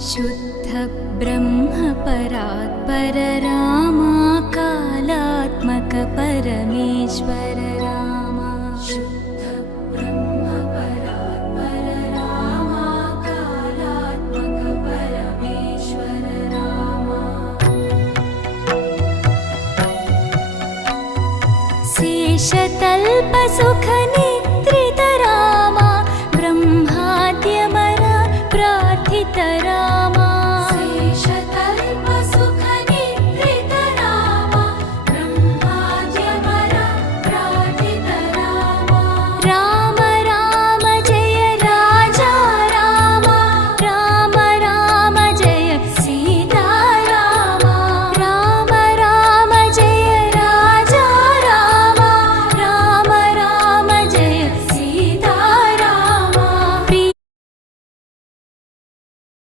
शुद्ध ब्रह्म परात्पर रामा कालात्मक परमेश्वर रामा शुद्ध ब्रह्म परात्पर रामा कालात्मक परमेश्वर रामा शेषतल्प सुख निद्रित रामा ब्रह्माद्यमर प्रार्थित रामा